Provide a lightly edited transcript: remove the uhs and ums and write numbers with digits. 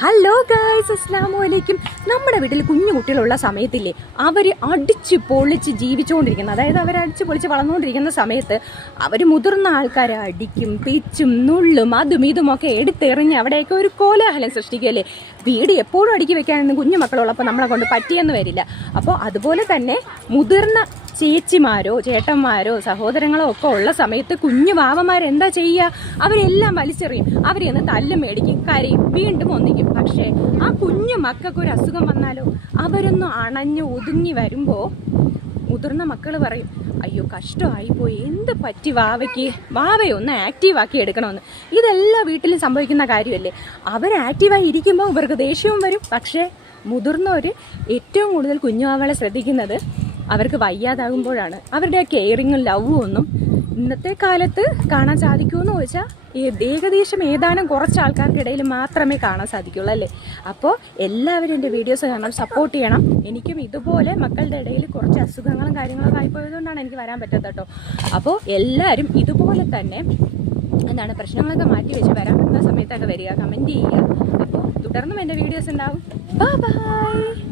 Hello guys, അസ്സലാമു അലൈക്കും. നമ്മുടെ വീട്ടിൽ കുഞ്ഞു കുട്ടികളുള്ള സമയത്തില്ലേ, അവർ അടിച്ച് പൊളിച്ച് ജീവിച്ചുകൊണ്ടിരിക്കുന്നത്, അതായത് അവർ അടിച്ച് പൊളിച്ച് വളർന്നുകൊണ്ടിരിക്കുന്ന സമയത്ത് അവർ മുതിർന്ന ആൾക്കാരെ അടിക്കും, പിച്ചും നുള്ളും അതും ഇതുമൊക്കെ എടുത്തെറിഞ്ഞ് അവിടെയൊക്കെ ഒരു കോലാഹലം സൃഷ്ടിക്കുകയല്ലേ. വീട് എപ്പോഴും അടുക്കി വെക്കാനൊന്നും കുഞ്ഞു മക്കളുള്ളപ്പോൾ നമ്മളെ കൊണ്ട് പറ്റിയെന്ന് വരില്ല. അപ്പോൾ അതുപോലെ തന്നെ മുതിർന്ന ചേച്ചിമാരോ ചേട്ടന്മാരോ സഹോദരങ്ങളോ ഒക്കെ ഉള്ള സമയത്ത് കുഞ്ഞു വാവന്മാരെന്താ ചെയ്യുക? അവരെല്ലാം വലിച്ചെറിയും, അവരെയൊന്ന് തല്ലും മേടിക്കും, കരയും, വീണ്ടും ഒന്നിക്കും. പക്ഷേ ആ കുഞ്ഞു മക്കൾക്ക് ഒരു അസുഖം വന്നാലോ, അവരൊന്ന് അണഞ്ഞ് ഒതുങ്ങി വരുമ്പോൾ മുതിർന്ന മക്കൾ പറയും, അയ്യോ കഷ്ടമായിപ്പോയി, എന്ത് പറ്റി വാവയ്ക്ക്, വാവയൊന്ന് ആക്റ്റീവാക്കി എടുക്കണമെന്ന്. ഇതെല്ലാ വീട്ടിലും സംഭവിക്കുന്ന കാര്യമല്ലേ. അവർ ആക്റ്റീവായി ഇരിക്കുമ്പോൾ ഇവർക്ക് ദേഷ്യവും വരും. പക്ഷേ മുതിർന്നവർ ഏറ്റവും കൂടുതൽ കുഞ്ഞുവാവകളെ ശ്രദ്ധിക്കുന്നത് അവർക്ക് വയ്യാതാകുമ്പോഴാണ്. അവരുടെ കെയറിങ്ങും ലവും ഒന്നും ഇന്നത്തെ കാലത്ത് കാണാൻ സാധിക്കുമെന്ന് ചോദിച്ചാൽ ഏകദേശം ഏതാനും കുറച്ച് ആൾക്കാർക്കിടയിൽ മാത്രമേ കാണാൻ സാധിക്കുള്ളൂ അല്ലേ. അപ്പോൾ എല്ലാവരും എൻ്റെ വീഡിയോസ് കാണാൻ സപ്പോർട്ട് ചെയ്യണം. എനിക്കും ഇതുപോലെ മക്കളുടെ ഇടയിൽ കുറച്ച് അസുഖങ്ങളും കാര്യങ്ങളൊക്കെ ആയിപ്പോയതുകൊണ്ടാണ് എനിക്ക് വരാൻ പറ്റാത്ത കേട്ടോ. അപ്പോൾ എല്ലാവരും ഇതുപോലെ തന്നെ എന്താണ് പ്രശ്നങ്ങളൊക്കെ മാറ്റി വെച്ച് വരാൻ പറ്റുന്ന സമയത്തൊക്കെ വരിക, കമൻറ്റ് ചെയ്യുക. അപ്പോൾ തുടർന്നും എൻ്റെ വീഡിയോസ് ഉണ്ടാവും. Bye bye.